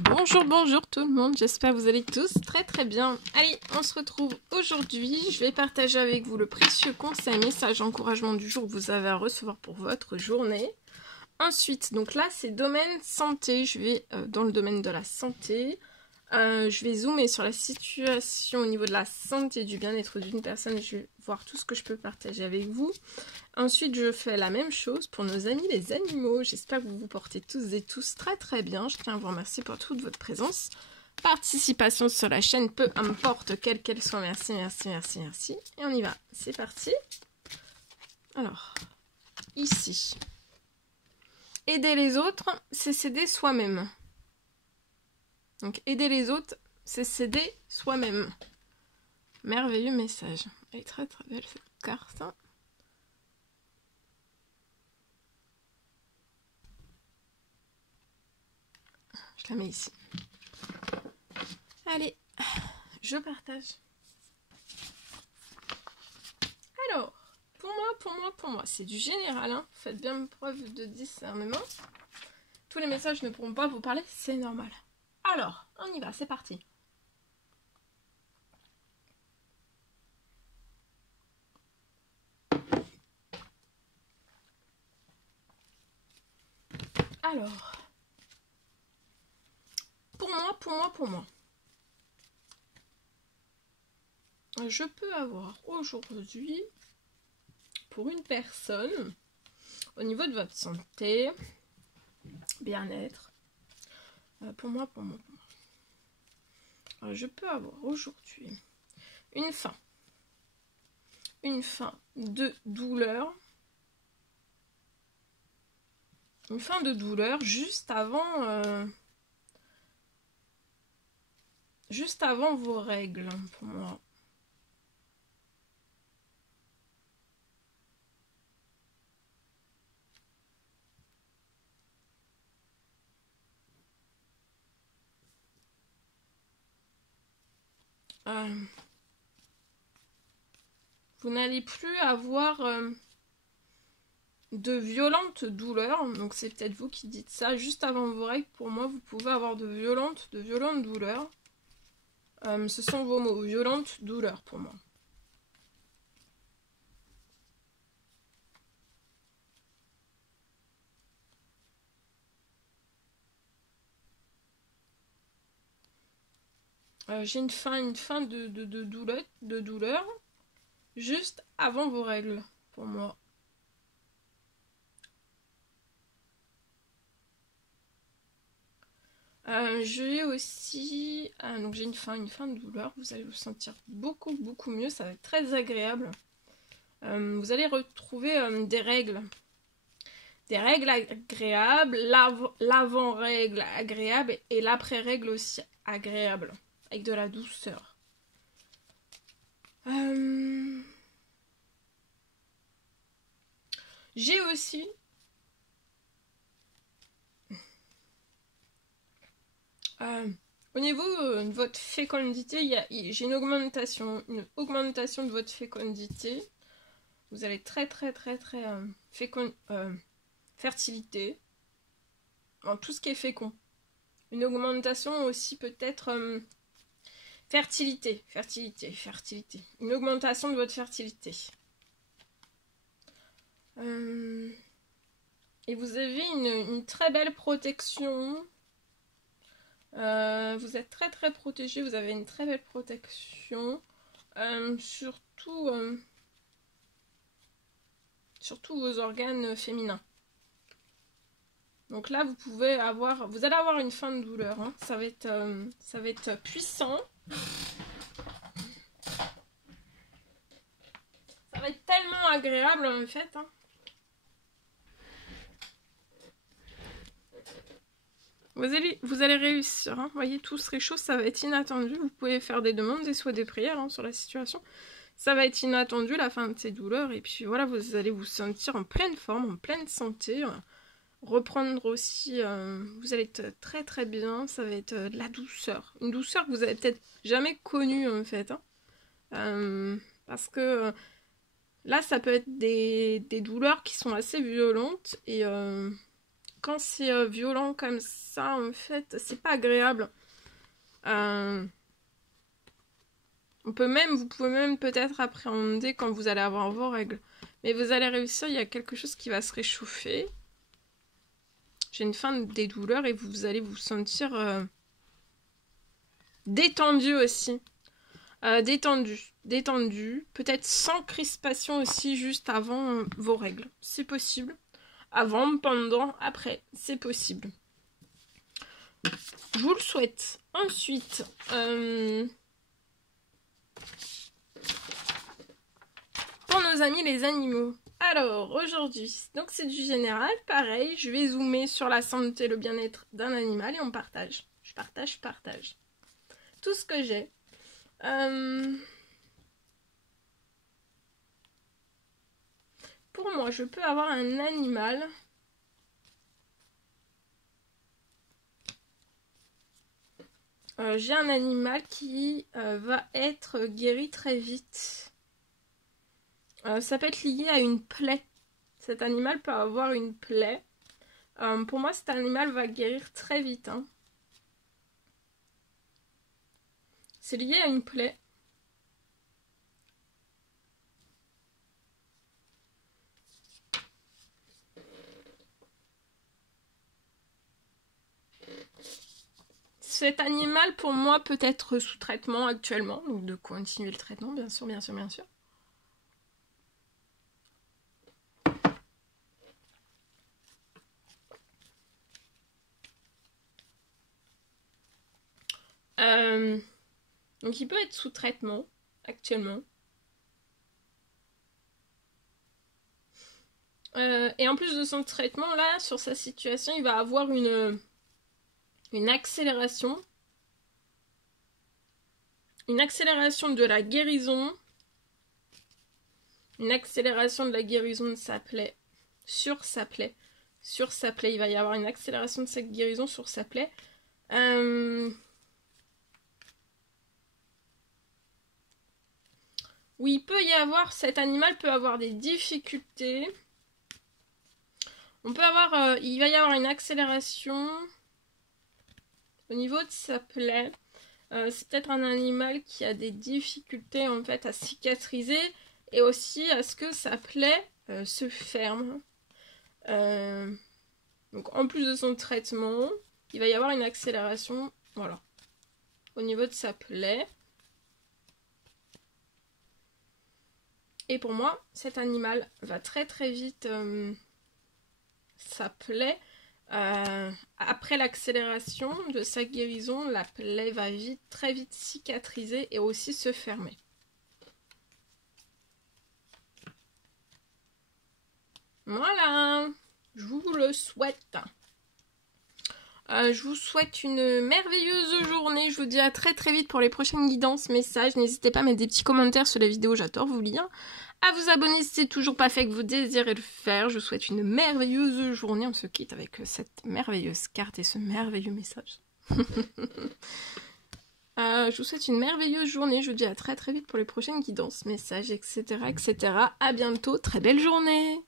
Bonjour, bonjour tout le monde, j'espère que vous allez tous très bien. Allez, on se retrouve aujourd'hui, je vais partager avec vous le précieux conseil, message, encouragement du jour que vous avez à recevoir pour votre journée. Ensuite, donc là c'est domaine santé, je vais dans le domaine de la santé. Je vais zoomer sur la situation au niveau de la santé et du bien-être d'une personne. Je vais voir tout ce que je peux partager avec vous. Ensuite, je fais la même chose pour nos amis les animaux. J'espère que vous vous portez tous et tous très bien. Je tiens à vous remercier pour toute votre présence. Participation sur la chaîne, peu importe quelle qu'elle soit. Merci. Et on y va. C'est parti. Alors, ici. Aider les autres, c'est s'aider soi-même. Donc, aider les autres, c'est s'aider soi-même. Merveilleux message. Elle est très belle cette carte. Je la mets ici. Allez, je partage. Alors, pour moi, c'est du général. Hein. Faites bien preuve de discernement. Tous les messages ne pourront pas vous parler, c'est normal. Alors, on y va, c'est parti. Alors, pour moi, je peux avoir aujourd'hui, pour une personne, au niveau de votre santé, bien-être, pour moi, je peux avoir aujourd'hui une fin de douleur, juste avant vos règles, pour moi. Vous n'allez plus avoir de violentes douleurs. Donc c'est peut-être vous qui dites ça. Juste avant vos règles, pour moi, vous pouvez avoir de violentes douleurs. Ce sont vos mots, violentes douleurs pour moi. J'ai une fin de douleur juste avant vos règles, pour moi. J'ai aussi... donc j'ai une fin de douleur. Vous allez vous sentir beaucoup mieux. Ça va être très agréable. Vous allez retrouver des règles. Des règles agréables. L'avant-règle agréable et l'après-règle aussi agréable. Avec de la douceur. J'ai aussi... au niveau de votre fécondité, j'ai une augmentation de votre fécondité. Vous allez très fertilité. En tout ce qui est fécond. Une augmentation aussi peut-être fertilité. Une augmentation de votre fertilité. Et vous avez une très belle protection. Vous êtes très protégé, vous avez une très belle protection, surtout vos organes féminins. Donc là vous allez avoir une fin de douleur, hein. Ça va être puissant. Ça va être tellement agréable en fait, hein. Vous allez réussir, hein. Vous voyez, tout serait chaud, ça va être inattendu. Vous pouvez faire des demandes, des souhaits, des prières sur la situation. Ça va être inattendu, la fin de ces douleurs. Et puis voilà, vous allez vous sentir en pleine forme, en pleine santé. Reprendre aussi, vous allez être très bien. Ça va être de la douceur. Une douceur que vous avez peut-être jamais connue en fait, hein. Parce que là, ça peut être des douleurs qui sont assez violentes et... quand c'est violent comme ça, en fait, c'est pas agréable. Vous pouvez même peut-être appréhender quand vous allez avoir vos règles. Mais vous allez réussir, il y a quelque chose qui va se réchauffer. J'ai une fin des douleurs et vous allez vous sentir détendu aussi. Détendu. Peut-être sans crispation aussi, juste avant vos règles. C'est possible. Avant, pendant, après. C'est possible. Je vous le souhaite. Ensuite, pour nos amis les animaux. Alors, aujourd'hui, donc c'est du général. Pareil, je vais zoomer sur la santé et le bien-être d'un animal et on partage. Je partage. Tout ce que j'ai. Pour moi, je peux avoir un animal. J'ai un animal qui va être guéri très vite. Ça peut être lié à une plaie. Cet animal peut avoir une plaie. Pour moi, cet animal va guérir très vite. Hein. C'est lié à une plaie. Cet animal, pour moi, peut être sous traitement actuellement. Donc, de continuer le traitement, bien sûr. Donc, il peut être sous traitement, actuellement. Et en plus de son traitement, là, sur sa situation, il va avoir une accélération. Une accélération de la guérison. Une accélération de la guérison de sa plaie. Sur sa plaie. Il va y avoir une accélération de cette guérison sur sa plaie. Oui, il peut y avoir, cet animal peut avoir des difficultés. Il va y avoir une accélération au niveau de sa plaie. C'est peut-être un animal qui a des difficultés en fait à cicatriser et aussi à ce que sa plaie se ferme. Donc en plus de son traitement, il va y avoir une accélération, voilà, au niveau de sa plaie. Et pour moi, cet animal va très vite, sa plaie, après l'accélération de sa guérison, la plaie va très vite cicatriser et aussi se fermer. Voilà, je vous le souhaite. Je vous souhaite une merveilleuse journée. Je vous dis à très vite pour les prochaines guidances, messages. N'hésitez pas à mettre des petits commentaires sur la vidéo, j'adore vous lire. À vous abonner si c'est toujours pas fait, que vous désirez le faire. Je vous souhaite une merveilleuse journée. On se quitte avec cette merveilleuse carte et ce merveilleux message. Je vous souhaite une merveilleuse journée. Je vous dis à très vite pour les prochaines guidances, messages, etc. À bientôt. Très belle journée.